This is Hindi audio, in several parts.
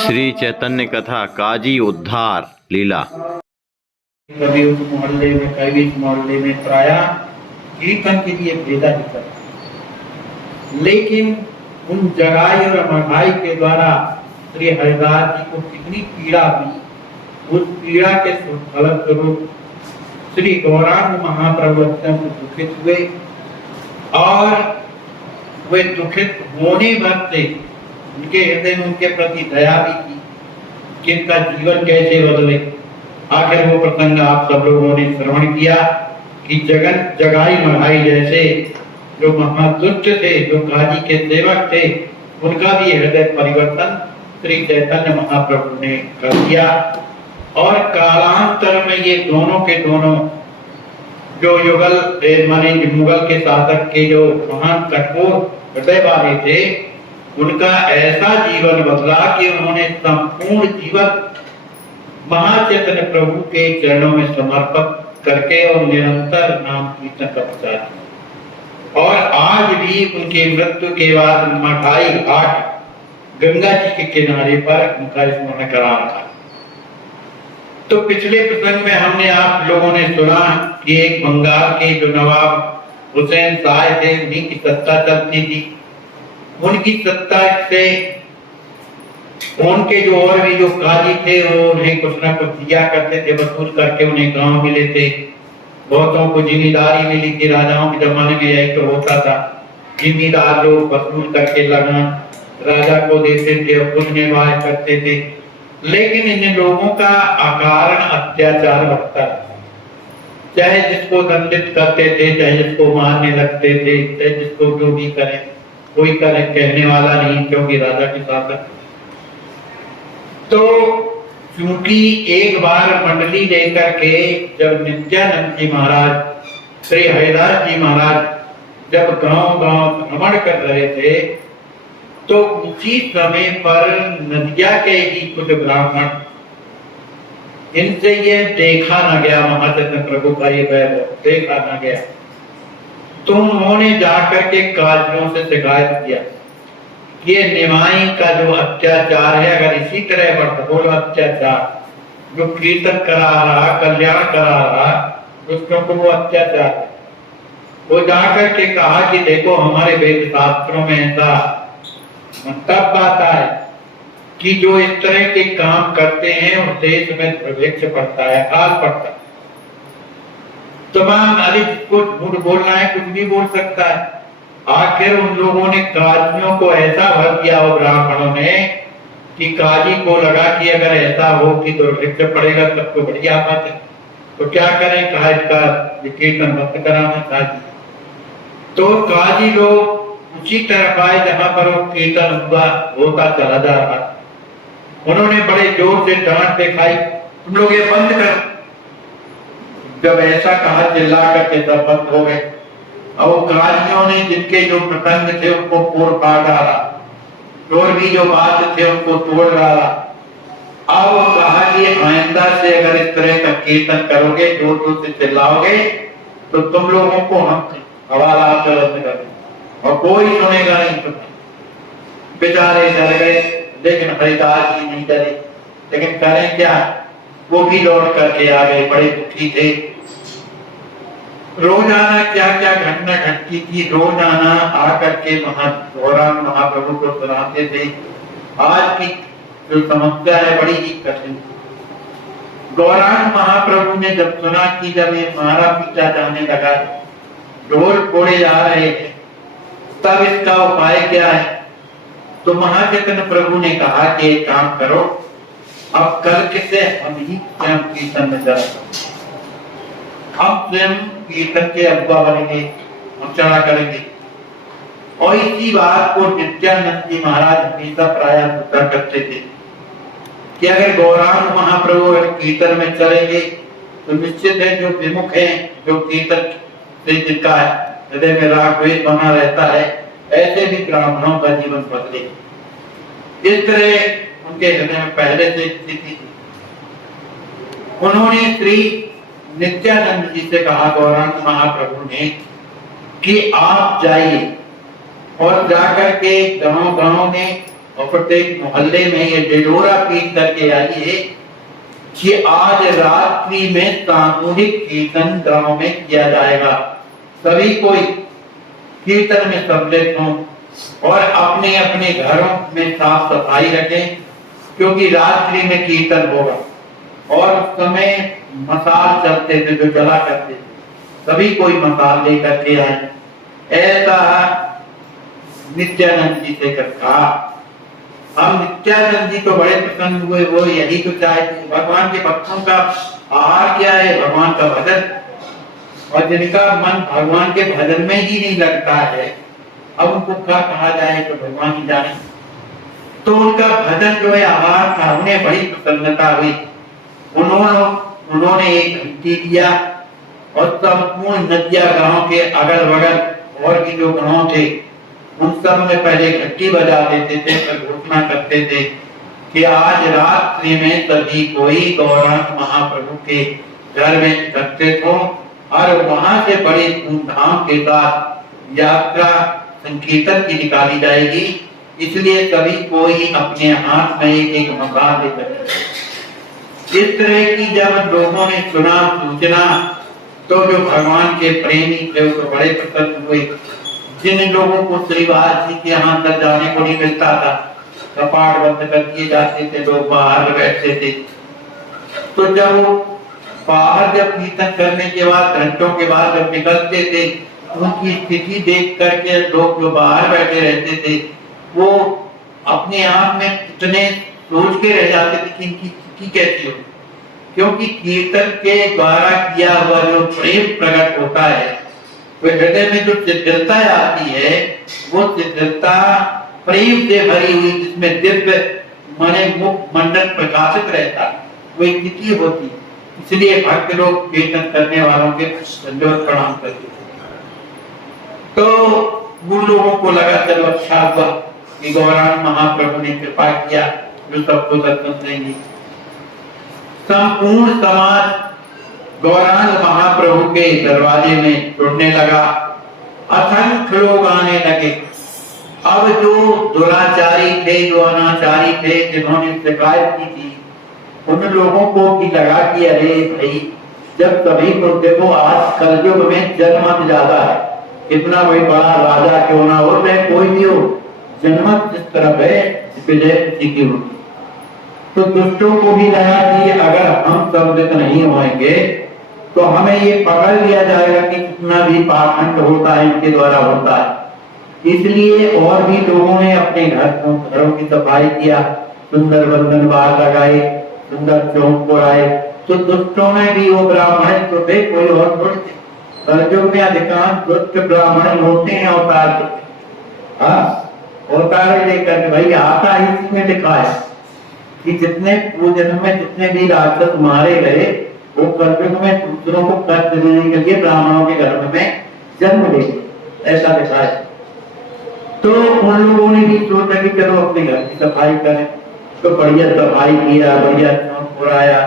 श्री चैतन्य कथा काजी उद्धार लीला। कभी उस मोहल्ले में, कभी इस मोहल्ले में प्रायः कीर्तन के लिए भेजा ही था, लेकिन उन जगाई और मघाई के द्वारा श्री हरिदास जी को कितनी पीड़ा हुई, उस पीड़ा के फलस्वरूप श्री गौरांग महाप्रभु अत्यंत दुखित हुए और वे दुखित होने भर से उनके हृदय में उनके प्रति दया भी की कि इनका जीवन कैसे बदले। आखिर वो प्रसंग आप सब लोगों ने श्रवण किया कि जगाई मघाई जैसे जो महादुष्ट थे, जो काजी के सेवक थे, उनका भी हृदय परिवर्तन श्री चैतन्य महाप्रभु ने कर दिया और कालांतर में ये दोनों के दोनों जो युगल माने मुगल के शासक के जो महान कठोर हृदय वाले थे, उनका ऐसा जीवन बदला कि उन्होंने संपूर्ण जीवन महाचैतन्य प्रभु के चरणों में समर्पित करके और निरंतर नाम कीर्तन का प्रचार किया। और आज भी उनके मृत्यु के बाद मघाई घाट गंगा जी के किनारे पर उनका स्मरण करा रहा। तो पिछले प्रसंग में हमने आप लोगों ने सुना कि एक बंगाल के जो नवाब हुसैन शाह थे, उन्हीं की सत्ता चलती थी। उनकी सत्ता से उनके जो और भी जो काजी थे वो उन्हें कुछ ना कुछ दिया करते थे, वसूल करके उन्हें गांव मिले थे। बहुतों को जिम्मेदारी मिली थी, राजाओं के जमाने में यही तो होता था, जिम्मेदार लोग वसूल करके लगान राजा को देते थे और खुद निर्वाह करते थे। लेकिन इन लोगों का अकारण अत्याचार बढ़ता था, चाहे जिसको दंडित करते थे, चाहे जिसको मारने लगते थे, चाहे जिसको जो भी करें, कोई करे कहने वाला नहीं, क्योंकि राजा के शासक। तो क्योंकि एक बार मंडली लेकर के जब नित्यानंद जी महाराज, श्री हरिदास जी महाराज जब गांव-गांव भ्रमण कर रहे थे, तो उसी समय पर नदिया के ही कुछ ब्राह्मण, इनसे ये देखा न गया महाचैतन्य प्रभु का ये वैभव देखा न गया, तो उन्होंने जाकर के काजियों से शिकायत किया कि ये निमाई का जो अत्याचार है, अगर इसी तरह बढ़ता अत्याचार, जो कीर्तन करा रहा, कल्याण करा रहा, दुष्टों को वो अत्याचार है। वो जाकर के कहा कि देखो हमारे वेद शास्त्रों में ऐसा तब आता है कि जो इस तरह के काम करते हैं उस देश में दुर्भिक्ष पड़ता है, अकाल पड़ता है। तमाम नारी कुछ झूठ बोलना है, कुछ भी बोल सकता है। आखिर उन लोगों ने काजियों को ऐसा भर दिया हो ब्राह्मणों ने कि काजी को लगा कि अगर ऐसा हो कि दुर्भिक्ष पड़ेगा तब तो बढ़िया बात है, तो क्या करें, कहा इसका कीर्तन बंद कराना काजी। तो काजी लोग उसी तरफ आए जहां पर वो कीर्तन होता चला जा रहा। उन्होंने बड़े जोर से डांट दिखाई, तुम लोग ये बंद कर। जब ऐसा कहा चिल्ला करके सब बंद हो गए। और काजियों ने जिनके जो प्रसंग थे उनको फोड़ फाड़ डाला, और भी जो बात थे उनको तोड़ डाला। अब वो कहा कि आइंदा से अगर इस तरह का कीर्तन करोगे, जोर जोर से चिल्लाओगे, तो तुम लोगों को हम हवाला कर और कोई सुनेगा नहीं। बेचारे डर गए, लेकिन हरिदास जी नहीं डरे। लेकिन करें क्या, वो भी लौट करके आ गए, बड़े दुखी थे। रोजाना क्या क्या घटना घटती थी, रोजाना आकर के गौरांग महाप्रभु को सुनाते थे। आज की जो समस्या है बड़ी ही कठिन। गौरांग महाप्रभु ने जब सुना कि जब ये मारा पीटा जाने लगा, ढोल फोड़े जा रहे हैं, तब इसका उपाय क्या है। तो महाचैतन्य प्रभु ने कहा कि एक काम करो, अब कल से हम ही स्वयं कीर्तन में चला, हम स्वयं कीर्तन के अब्बा बनेंगे, हम चला करेंगे। और इसी बात को नित्यानंद जी महाराज हमेशा प्रयास करते थे कि अगर गौरांग महाप्रभु अगर कीर्तन में चलेंगे तो निश्चित है जो विमुख है, जो कीर्तन से जिनका हृदय में राग द्वेष बना रहता है, ऐसे भी ब्राह्मणों का जीवन बदले। इस तरह उनके हृदय में पहले से स्थिति थी। उन्होंने श्री नित्यानंद जी से कहा, गौरांग महाप्रभु ने, कि आप जाइए और जाकर के गांव-गांव में और प्रत्येक मोहल्ले में ये ढिढोरा पीट करके आइए कि आज रात्रि में सामूहिक कीर्तन गांव में किया जाएगा। सभी कोई कीर्तन में सम्मिलित हों और अपने अपने घरों में साफ सफाई रखें, क्योंकि रात्रि में कीर्तन होगा। और उस समय मसाल चलते थे जो जला करते थे, सभी कोई मसाल लेकर के आए। ऐसा नित्यानंद जी से कहा। हम नित्यानंद जी को बड़े प्रसन्न हुए, वो यही तो चाहते, भगवान के भक्तों का आहार क्या है? भगवान का भजन। और जिनका मन भगवान के भजन में ही नहीं लगता है, अब उनको क्या कहा जाए तो भगवान ही जाने। तो उनका भजन जो है आहार था, उन्हें बड़ी प्रसन्नता हुई। उन्होंने एक घंटी दिया और संपूर्ण नदिया गांव के अगल बगल और भी जो गांव थे उन सब में पहले घंटी बजा देते थे, फिर घोषणा करते थे कि आज रात्रि में सभी कोई गौरांग महाप्रभु के घर में एकत्रित हो और वहां से बड़े धूमधाम के साथ यात्रा संकीर्तन की निकाली जाएगी। इसलिए सभी कोई अपने हाथ में एक एक मसाल लेकर। इस तरह की जब लोगों ने सुना सूचना तो जो भगवान के प्रेमी थे वो तो बड़े प्रसन्न हुए। जिन लोगों को श्रीवास जी के यहाँ तक जाने को नहीं मिलता था, कपाट बंद कर दिए जाते थे, लोग बाहर बैठते थे। तो जब बाहर जब कीर्तन करने के बाद घंटों के बाद जब निकलते थे, उनकी स्थिति देख करके लोग जो बाहर बैठे रहते थे वो अपने आप में इतने सोच के रह जाते थे कि इनकी स्थिति कैसी हो, क्योंकि कीर्तन के द्वारा किया हुआ जो प्रेम प्रकट होता है वो हृदय में जो शिथिलता आती है वो शिथिलता प्रेम से भरी हुई, जिसमें दिव्य माने मुख मंडल प्रकाशित रहता, वो स्थिति होती। इसलिए भक्त लोग कीर्तन करने वालों के दंडवत प्रणाम करते थे। तो उन लोगों को लगा चलो अच्छा हुआ कि गौरांग महाप्रभु ने कृपा किया जो सबको सत्संग देंगे। संपूर्ण समाज गौरांग महाप्रभु के दरवाजे में जुड़ने लगा, असंख्य लोग आने लगे। अब जो दुराचारी थे, जो अनाचारी थे, जिन्होंने शिकायत की थी, उन लोगों को भी लगा कि अरे भाई, जब सभी को देखो आज कलयुग में जनमत ज्यादा है, इतना कोई बड़ा राजा क्यों ना हो, चाहे कोई भी हो, जनमत जिस तरफ है विजय उसी की होती। तो दुष्टों को भी लगा कि अगर हम सम्मिलित नहीं होंगे तो हमें ये पकड़ लिया जाएगा कि कितना भी पाखंड होता है इनके द्वारा होता है। इसलिए और भी लोगों ने अपने घरों की सफाई किया, सुंदर बंधन बार लगाए, सुंदर चौक पुराए। तो दुष्टों में भी वो ब्राह्मण तो थे, कोई और थोड़े थे। कलयुग में अधिकांश दुष्ट ब्राह्मण होते हैं अवतार। अवतार लेकर भाई आता इसी में लिखा है कि जितने पूजन में जितने भी राक्षस मारे गए वो कलयुग में दूसरों को कष्ट देने के लिए ब्राह्मणों के घर में जन्म ले, ऐसा लिखा है। तो उन लोगों ने भी सोचा कि चलो अपने घर की सफाई करें, तो बढ़िया सफाई किया, बढ़िया चौक पुराया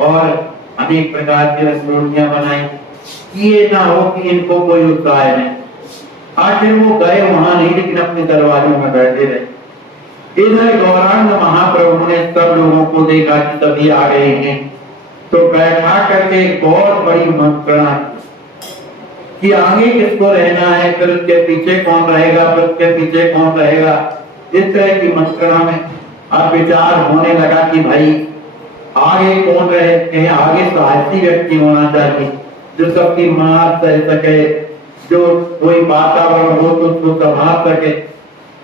और अनेक प्रकार की रसोइयां बनाई। ये ना हो कि इनको कोई उत्साह नहीं। आखिर वो गए वहां नहीं, लेकिन अपने दरवाजों में बैठे रहे। इधर गौरांग महाप्रभु ने सब लोगों को देखा कि सभी आ गए हैं, तो बैठा करके बहुत बड़ी मंत्रणा कि आगे किसको रहना है, फिर उसके पीछे कौन रहेगा, फिर उसके पीछे कौन रहेगा। इस तरह की मंत्रणा में अब विचार होने लगा कि भाई आगे कौन रहे। आगे साहसी व्यक्ति होना चाहिए जो सबकी मार सह सके, जो कोई वातावरण हो तो उसको संभाल सके।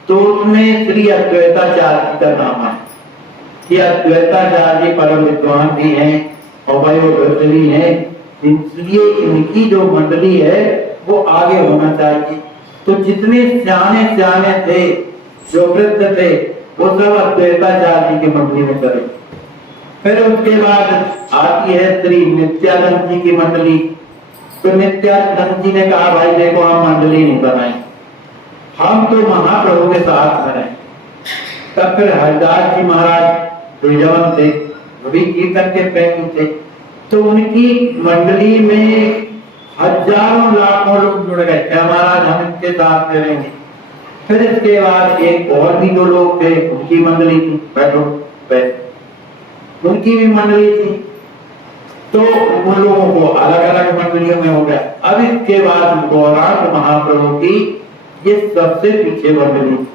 तो उसमें श्री अद्वैताचार्य जी का नाम है कि अद्वैताचार्य जी परम विद्वान भी हैं और वयोवृद्धि हैं, इसलिए इनकी जो मंडली है वो आगे होना चाहिए। तो जितने सियाने थे, जो वृद्ध थे, वो सब अद्वैताचार्य जी की मंडली में चले। फिर उसके बाद आती है श्री नित्यानंद जी की मंडली। तो नित्यानंद जी ने कहा भाई देखो हम मंडली नहीं बनाई, हम तो महाप्रभु के साथ में रहे। तब फिर हरिदास जी महाराज जो यवन थे, वो भी कीर्तन के प्रेमी थे, तो उनकी मंडली में हजारों लाखों लोग जुड़ गए। महाराज हम इनके साथ में रहेंगे। फिर इसके बाद एक और भी 2 लोग थे, उनकी मंडली थी, बैठो बैठ, उनकी भी मंडली थी। तो उन लोगों को अलग अलग मंडलियों में हो गया। अब इसके बाद गौरांग महाप्रभु की ये सबसे पीछे मंडली थी,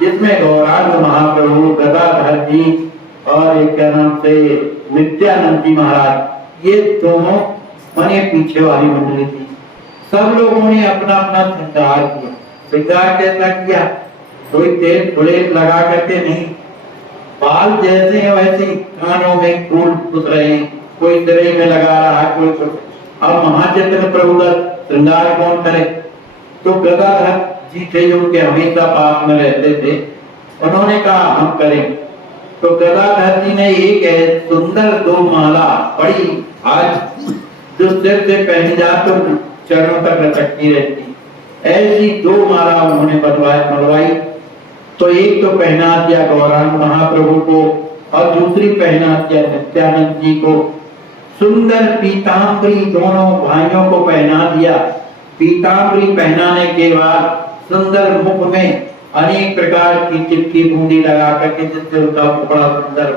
जिसमें गौरांग महाप्रभु, गदाधर जी और एक क्या नाम से नित्यानंद जी महाराज, ये दोनों माने पीछे वाली मंडली थी। सब लोगों ने अपना अपना श्रृंगार किया। श्रृंगार कैसा किया? कोई तेल थोड़े लगा करके नहीं, बाल जैसे हैं वैसे ही, कानों में फूल फूट रहे हैं, कोई सिरे में लगा रहा है, कोई कुछ। अब महाचैतन्य प्रभु का श्रृंगार कौन करे? तो गदाधर जी थे जो उनके हमेशा पास में रहते थे, उन्होंने कहा हम करें। तो गदाधर जी ने एक सुंदर 2 माला बड़ी, आज जो सिर से पहनी जा तो चरणों तक लटकती रहती, ऐसी 2 माला उन्होंने बनवाई। तो एक तो पहना दिया गौरांग महाप्रभु को और दूसरी पहना दिया नित्यानंद जी को। सुंदर पीतांबरी दोनों भाइयों को पहना दिया। पीतांबरी पहनाने के बाद सुंदर मुख में अनेक प्रकार की चिपकी बूंदी लगा करके, जिससे उनका बड़ा सुंदर,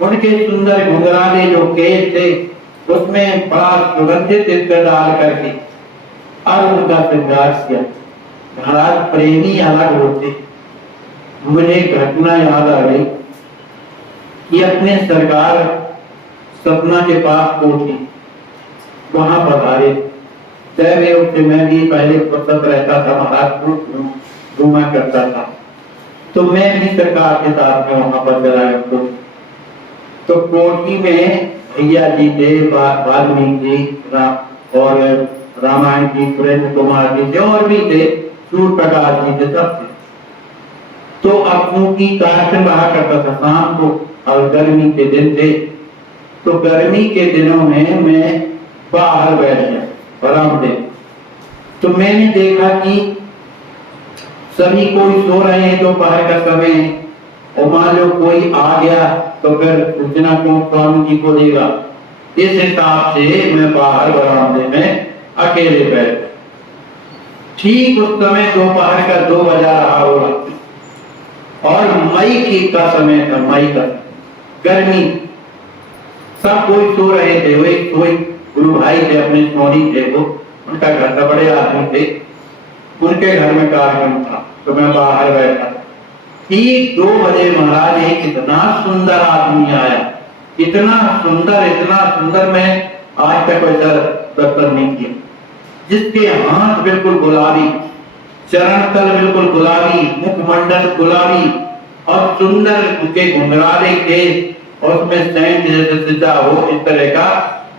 उनके सुंदर घुंघराले जो केश थे उसमें बड़ा सुगंधित इत्र डाल करके और उनका श्रृंगार किया। महाराज प्रेमी अलग होते। मुझे घटना याद आ गई कि अपने सरकार सपना के पास कोठी, वहां पधारे। तय से मैं भी पहले पसंद रहता था, महाराज घूमा करता था, तो मैं भी सरकार के साथ में वहां पर चला गया। तो कोठी में भैया जी थे, वाल्मीकि जी और रामायण जी, सुरेंद्र कुमार जी थे और भी थे, सूर्य प्रकाश जी थे, सब थे। तो अपनों की कार से रहा करता था शाम को, और गर्मी के दिन थे। तो गर्मी के दिनों में मैं बाहर बैठ गया बरामदे। तो मैंने देखा कि सभी कोई सो रहे हैं, तो बाहर का समय है, और मान लो कोई आ गया तो फिर सूचना को स्वामी जी को देगा। इस हिसाब से मैं बाहर बरामदे में अकेले बैठ। ठीक उस समय दोपहर का 2 बजा रहा होगा और मई की का समय था, मई का गर्मी, सब कोई सो रहे थे। वो कोई गुरु भाई थे, अपने सोनी थे, वो उनका घर का बड़े आदमी थे, उनके घर में कार्यक्रम था। तो मैं बाहर बैठा। ठीक 2 बजे महाराज एक इतना सुंदर आदमी आया, इतना सुंदर मैं आज तक वैसा दर्शन नहीं किया, जिसके हाथ बिल्कुल गुलाबी, चरण तल बिल्कुल गुलाबी, मुखमंडल गुलाबी और सुंदर उनके घुंघराले के, और उसमें सेंट जैसे सिजा हो इस तरह का।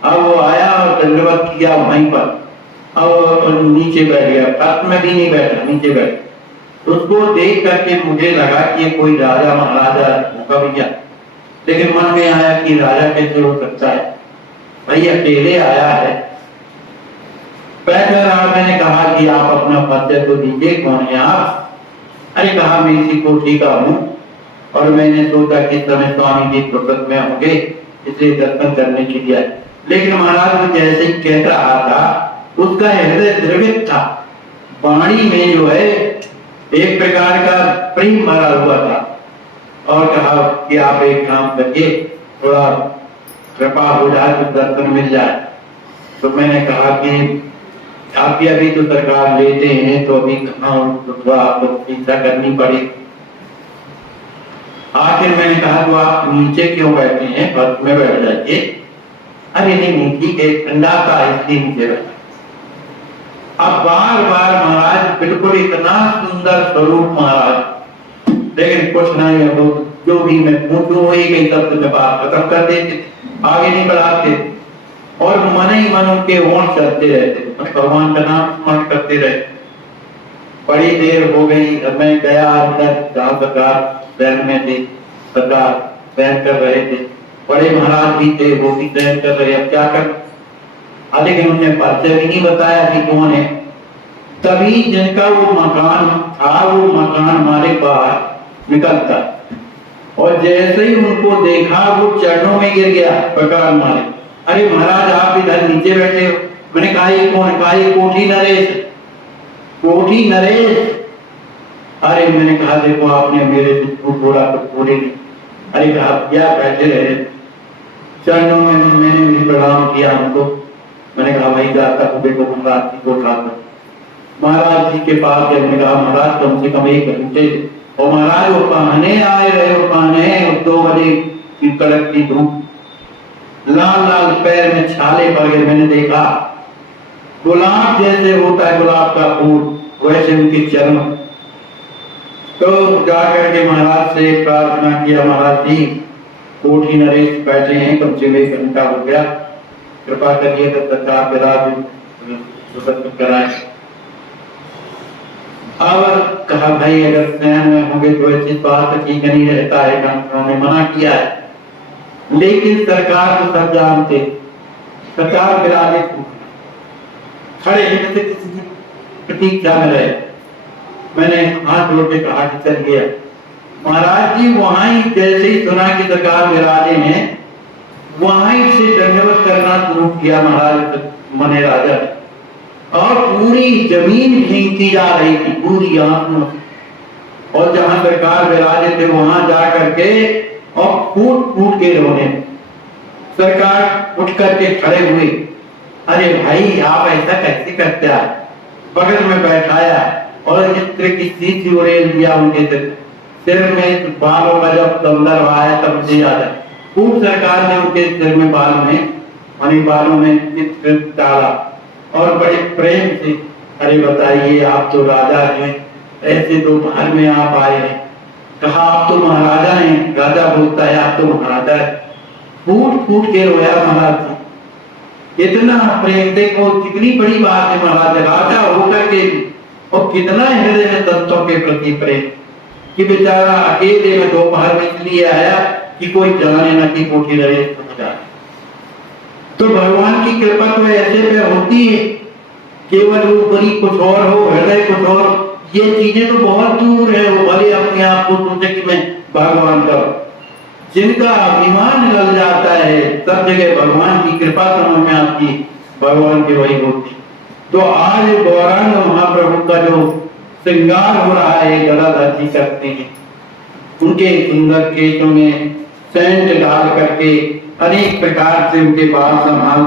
अब वो आया और दंडवत किया वहीं पर, अब नीचे बैठ गया, छत में भी नहीं बैठा, नीचे बैठ। उसको देख करके मुझे लगा कि ये कोई राजा महाराजा होगा भैया, लेकिन मन में आया कि राजा कैसे हो सकता है, भाई अकेले आया है। बैठा रहा। मैंने कहा कि आप अपना परिचय तो दीजिए, कौन है आप? अरे कहा मैं इसी कोठी का हूँ, और मैंने सोचा कि समय स्वामी जी फुर्सत में होंगे, इसलिए दर्शन करने के लिए। लेकिन महाराज वो जैसे ही कह रहा था, उसका हृदय द्रवित था, वाणी में जो है एक प्रकार का प्रेम भरा हुआ था। और कहा कि आप एक काम करिए, थोड़ा कृपा हो जाए तो दर्शन मिल जाए। तो मैंने कहा कि आप भी अभी तो सरकार लेते हैं, तो अभी कहाँ, तो थोड़ा आपको चिंता करनी पड़ी। आखिर मैंने कहा तो आप नीचे क्यों बैठे हैं, फर्श में बैठ जाइए। अरे नहीं ठीक है, ठंडा था इसलिए नीचे बैठा। अब बार बार महाराज बिल्कुल इतना सुंदर स्वरूप महाराज, लेकिन कुछ नहीं है, वो जो भी मैं पूछूं वही कई शब्द में बात खत्म कर देते, आगे नहीं बढ़ाते, और मन ही मन उनके होंठ चलते रहते, भगवान का नाम स्मरण करते रहते। बड़ी देर हो गई, मैं गया अंदर, जहाँ सरकार शहर में थे, सरकार शहर कर रहे थे, बड़े महाराज भी थे, वो भी शहर कर रहे। अब क्या कर, लेकिन उन्होंने परिचय भी नहीं बताया कि कौन है। तभी जिनका वो मकान था, वो मकान मालिक बाहर निकलता, और जैसे ही उनको देखा वो चरणों में गिर गया मकान मालिक। अरे महाराज आप इधर नीचे बैठे हो। मैंने कहा ये कौन? कहा ये कोठी नरेश। कोठी नरेश अरे मैंने कहा देखो आपने मेरे से झूठ बोला तो बोले नहीं। अरे कहा क्या बैठे रहे, चरणों में मैंने भी प्रणाम किया हमको। मैंने कहा भाई जाता हूँ देखो महाराज जी को उठाकर महाराज जी के पास गए। मैंने कहा महाराज कम से कम 1 घंटे, और महाराज वो पहने आए रहे, वो पहने 2 बजे की कड़क की धूप, लाल लाल पैर में छाले पड़ गए। मैंने देखा गुलाब जैसे होता है गुलाब का फूल वैसे उनके चरण। तो जाकर के महाराज से प्रार्थना किया, महाराज जी कोठी नरेश बैठे हैं, कम से कम 1 घंटा हो गया, कृपा करिए तो सरकार विराज कराए। अब कहा भाई अगर स्नेह में होंगे तो ऐसी बात ठीक नहीं रहता है, उन्होंने मना किया है, लेकिन सरकार तो सब जानते, सरकार विराजित खड़े हैं से किसी की प्रतीक्षा में रहे। मैंने हाथ जोड़ के कहा कि चल गया। महाराज जी वहां ही जैसे ही सुना कि सरकार विराजे हैं, वहां ही से दंडवत करना शुरू किया महाराज मने राजा, और पूरी जमीन भींगती जा रही थी पूरी आंखों से। और जहां सरकार विराजे थे वहां जा करके और फूट फूट के रोने। सरकार उठ करके खड़े हुए, अरे भाई आप ऐसा कैसे करते हैं, बगल में बैठाया और चित्र की सीधी उड़ेल दिया उनके सिर में, बालों का जब संदर्भ आया तब से याद है खूब सरकार ने उनके सिर में बालों में चित्र डाला और बड़े प्रेम से, अरे बताइए आप तो राजा हैं, ऐसे दोपहर में आप आए हैं। कहा आप तो महाराजा हैं। राजा बोलता है आप तो महाराजा है। फूट फूट के रोया महाराज जी, इतना प्रेम। देखो कितनी बड़ी बात है, महाराज राजा होकर के और कितना हृदय में संतों के प्रति प्रेम, कि बेचारा अकेले में दोपहर में इसलिए आया कि कोई जाने न कि कोठी रहे जाए। तो भगवान की कृपा तो ऐसे पे होती है, केवल ऊपरी कुछ और हो, हृदय कुछ और, ये चीजें तो बहुत दूर है। वो भले अपने आप को सोचे कि मैं भगवान का, जिनका अभिमान गल जाता है सब जगह भगवान की कृपा समझ में आती, भगवान की वही होती। तो आज गौरांग महाप्रभु का जो श्रृंगार हो रहा है, गदाधर जी करते हैं, उनके सुंदर केशों में सेंट डाल करके अनेक प्रकार से उनके बाल संभाल